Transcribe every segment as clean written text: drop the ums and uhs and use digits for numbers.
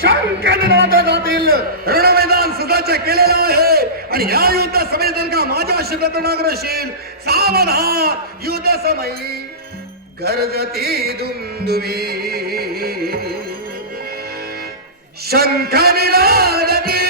शंकरनाथ जातील रणमैदान सदाच केलेलं आहे आणि या युद्ध समेत का माझ्या शिरत नागरशील सावधान युद्ध समयी गरजती दुमदुमी शंखनी राजती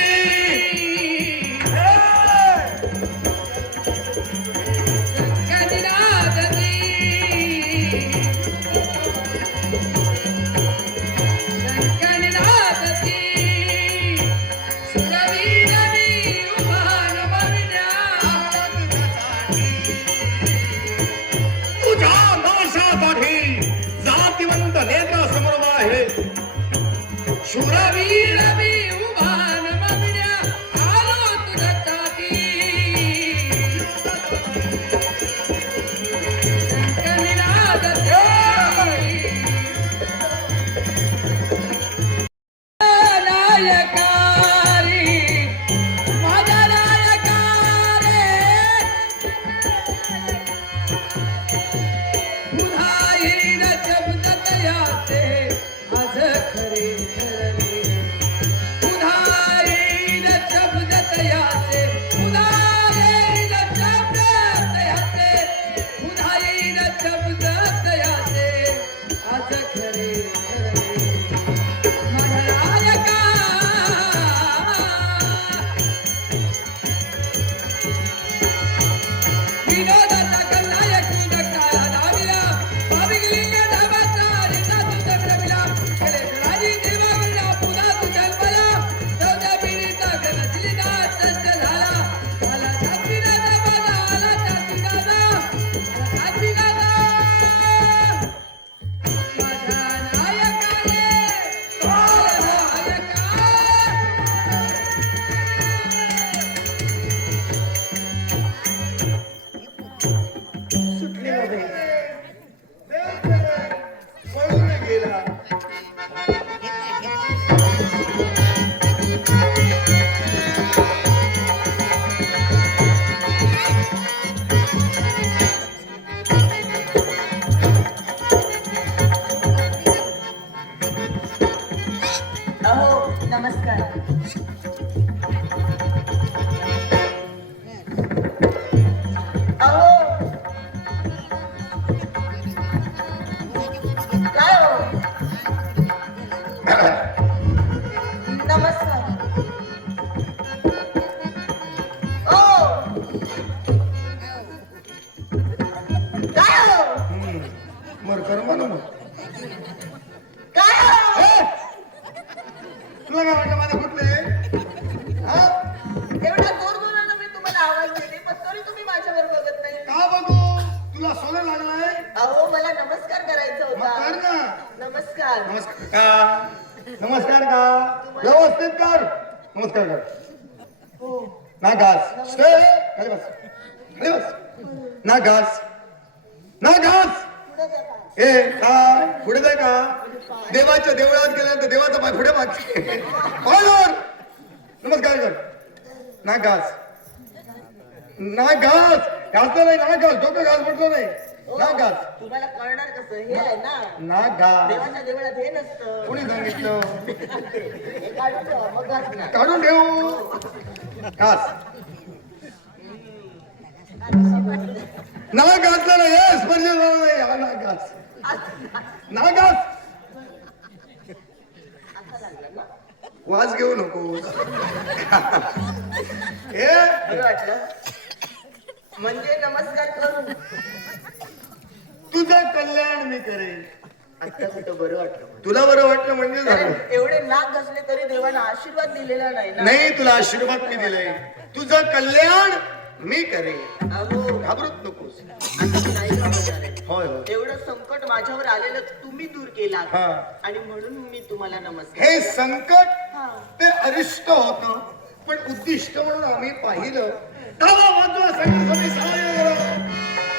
नमस्कार का व्यवस्थित कर नमस्कार कर ना घास खाली बस खाली बस ना घास ना घास ए काय पुढे जाय का देवाच्या देवळात गेल्यानंतर देवाचा पाय पुढे मागते नमस्कार कर ना घास ना घास घासलं नाही ना घास डोकं घास म्हटलं नाही ना घास तुम्हाला कळणार कसं हे आहे ना ना घास देवाच्या देवळात हे नसतं कोणी सांगितलं हे काढून ठेवा मग घासणार काढून ठेवू घास ना घासला नाही स्पर्श झाला नाही हा ना घास ना घास वाज घेऊ नको हे बरं वाटलं म्हणजे नमस्कार करू तुझं कल्याण मी करेन आता कुठं बरं वाटलं तुला बरं वाटलं म्हणजे झालं एवढे नाक घासले तरी देवानं आशीर्वाद दिलेला नाही ना नाही तुला आशीर्वाद मी दिलाय तुझं कल्याण मी करेन अहो घाबरत नकोस आता नाही घाबरणार आहे. होय होय एवढं संकट माझ्यावर आलेलं तुम्ही दूर केला हा. आणि म्हणून मी तुम्हाला नमस्कार हे संकट हा. ते अरिष्ट होत पण उद्दिष्ट म्हणून आम्ही पाहिलं तवा वाजवा संकल्पने सहाय्य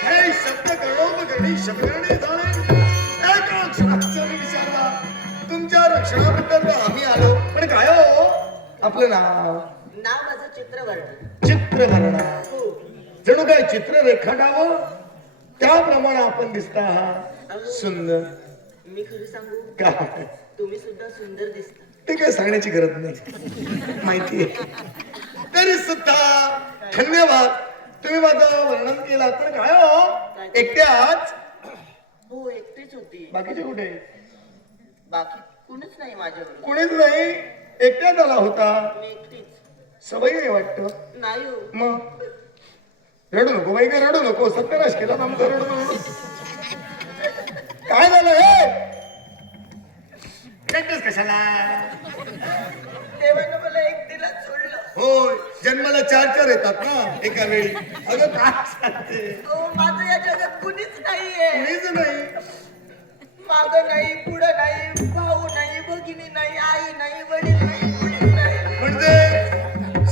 हे शब्द करणोपकरणी शब्दाने झाले एका अक्षराचा मी विचारला तुमच्या रक्षणाबद्दल आम्ही आलो पण काय हो आपलं नाव माझं चित्रवर्ण चित्रभरणा हो जणू काय चित्र रेखाटावं त्याप्रमाणे आपण दिसता हा सुंदर मी खरं सांगू का तुम्ही सुद्धा सुंदर दिसता ते काय सांगण्याची गरज नाही, माहिती आहे. तरी सुद्धा धन्यवाद, तुम्ही माझं वर्णन केलं. पण काय हो, एकट्याच? हो, एकटीच होती. बाकीचे कुठे? बाकी कुणीच नाही माझ्यावर. कुणीच नाही, एकट्याच आला होता. मी एकटीच. सवय नाही वाटत. नाही हो. मग रडू नको बाई, का रडू नको, सत्यानाश केला आमचा, रडू नको. काय झालं हे? रडतेस कशाला? देवानं मला एकटीला सोडलं. होय, जन्माला 4 येतात ना एका वेळी. अगं काय सांगते, हो, माझं या जगात कुणीच नाहीये. कुणीच नाही. मागं नाही, पुढं नाही, भाऊ नाही, भगिनी नाही, आई नाही, वडील नाही, कुणीच नाही. म्हणजे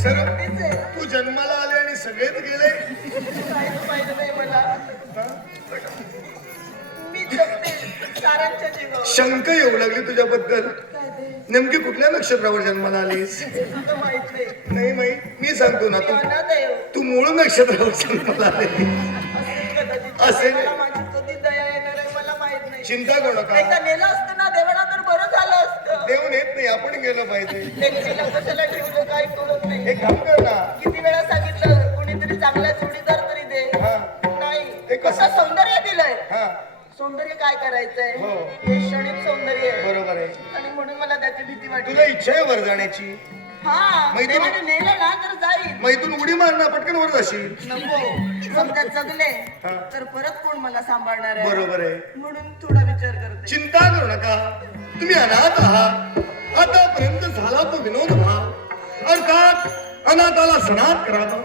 सर्व एकटीच आहे. तू जन्माला आले आणि सगळेच गेले. काहीच माहित नाही मला. मी जगते साऱ्यांच्या जीवावर. शंका येऊ लागली तुझ्याबद्दल. काय ते? नेमकी कुठल्या नक्षत्रावर जन्माला आलीस? तुला माहित नाही. नाही माहित, मी सांगतो ना. मी अनाथ आहे हो. तू मूळ नक्षत्रावर जन्माला आले. असेल कदाचित. असेल. मला माझी कधी दया येणार आहे मला माहित नाही. चिंता करू नका. एकदा नेलं असतं ना देवाला तर बरं झालं असतं. देव नेत नाही, आपण गेलं पाहिजे. एकटीला कशाला ठेवलं काही कळत नाही. एक काम कर ना. किती वेळा सांगितलं कुणीतरी चांगला जोडीदार तरी दे. हा. नाही. ते कसं? कसं सौंदर्य दिलंय. हा, सौंदर्य काय करायचंय? हो. हे क्षणिक सौंदर्य आहे. बरोबर आहे. आणि म्हणून मला त्याची भीती वाटली. तुला इच्छा आहे वर जाण्याची. हा, मैत्रीण- देवाने नेलं ना तर जाईल. मग इथून उडी मारणं, पटकन वर जाशील. नको. समजा जगले हा. तर परत कोण मला सांभाळणार आहे? बरोबर आहे. म्हणून थोडा विचार करते. चिंता करू नका, तुम्ही अनाथ आहात. आतापर्यंत झाला तो विनोद भाव. अर्थात अनाथाला सणात करावं,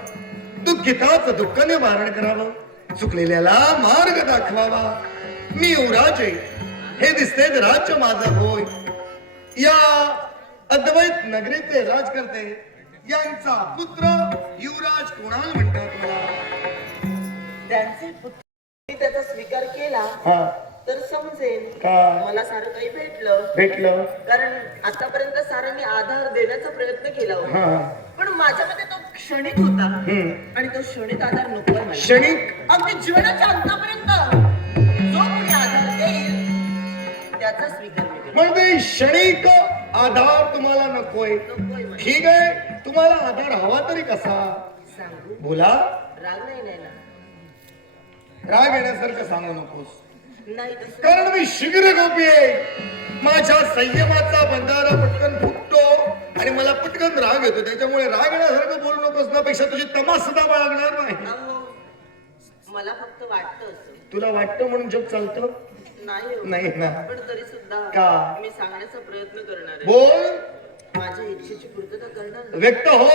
दुःखिताचं दुःख निवारण करावं, चुकलेल्याला मार्ग दाखवावा. मी युवराज आहे, हे दिसते राज्य माझं होय. या अद्वैत नगरीचे राजकर्ते यांचा पुत्र युवराज कोणाला म्हणतात मला? त्यांचे पुत्र त्याचा स्वीकार केला हा, तर समजेल. काय? मला सारं काही भेटलं. कारण आतापर्यंत सारं मी आधार देण्याचा प्रयत्न केला होता. हा, पण माझ्यामध्ये तो क्षणिक होता. हम्म. आणि तो क्षणिक आधार नकोय मला. क्षणिक अगदी जीवनाच्या अंतापर्यंत जो कोणी आधार देईल त्याचा स्वीकार मी केला. म्हणजे क्षणिक आधार तुम्हाला नकोय. नकोय मला. ठीक आहे, तुम्हाला आधार हवा तरी कसा? सांगू? बोला. राग नाही ना? राग येण्यासारखं सांगू नकोस, नाही तसं. कारण मी शीघ्र गोपी आहे. माझ्या संयमाचा बंधारा पटकन फुटतो आणि मला पटकन राग येतो. त्याच्यामुळे राग येण्यासारखं बोलू नकोस ना, पेक्षा तुझी तमास सुद्धा बाळगणार नाही. अहो, मला फक्त वाटतं असं. तुला वाटतं म्हणून जग चालतं? नाही हो. नाही ना. पण तरी सुद्धा का? मी सांगण्याचा प्रयत्न करणार आहे. बोल. माझ्या इच्छेची पूर्तता करणार ना? व्यक्त हो,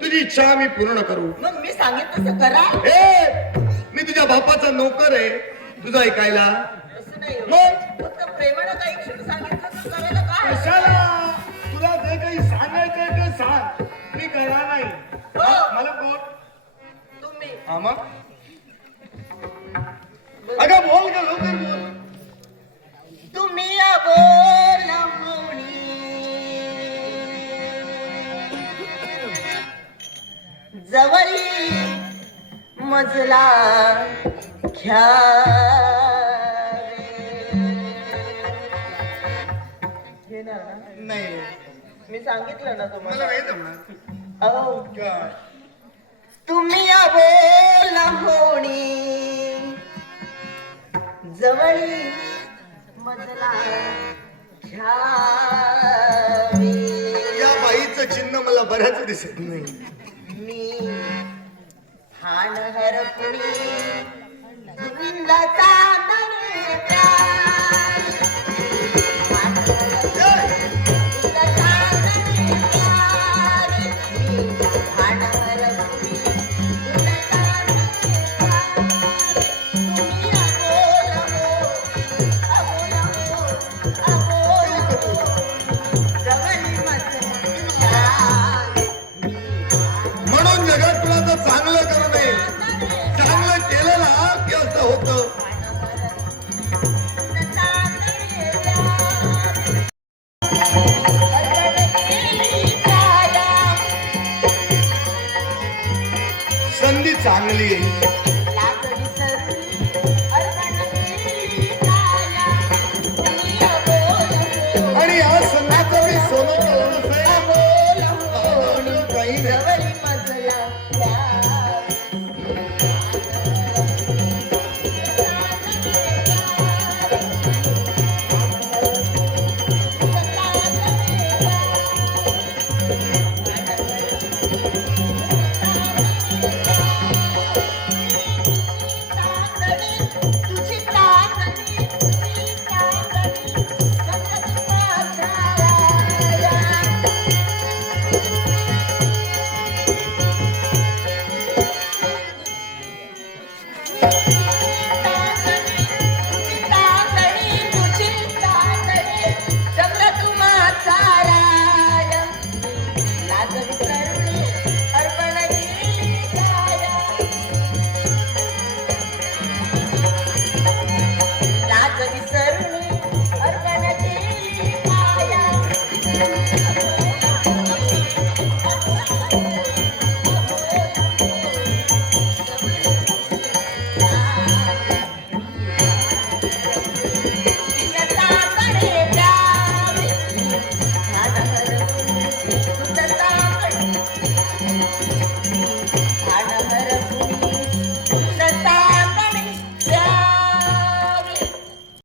तुझी इच्छा मी पूर्ण करू. मग मी सांगितलं तसं करा. ए, मी तुझ्या बापाचा नोकर आहे, तुझं ऐकायला. असं नाही हो. मग? फक्त प्रेमानं काही क्षण सांगितलं तर करायला काय? कशाला? तुला जे काही सांगायचंय ते सांग, मी करणार नाही. हो. मला कोण? तुम्ही हा मग? अगं बोल का, लवकर बोल. तुम्ही बोला होणी जवळी मजला घ्या नाही, मी सांगितलं ना मला तुम्हाला. नाही जमणार. अहो, काय? तुम्ही बोला होणी जवळी मजला घ्यावी. या बाईचं चिन्ह मला बऱ्याच दिसत नाही. मी हाण हरपुणी धुंदाचा दरेचा. हाण हरपुणी धुंदाचा दरेचा. मी हाण हरपुणी धुंदाचा दरेचा. तुम्ही अबोल हो, अबोल हो. जवळी मजला म्हणून जगात कुणाचं चांगलं करू नये. चांगलं केलं ना की असं होतं. सोन्याचं मी सोनं करून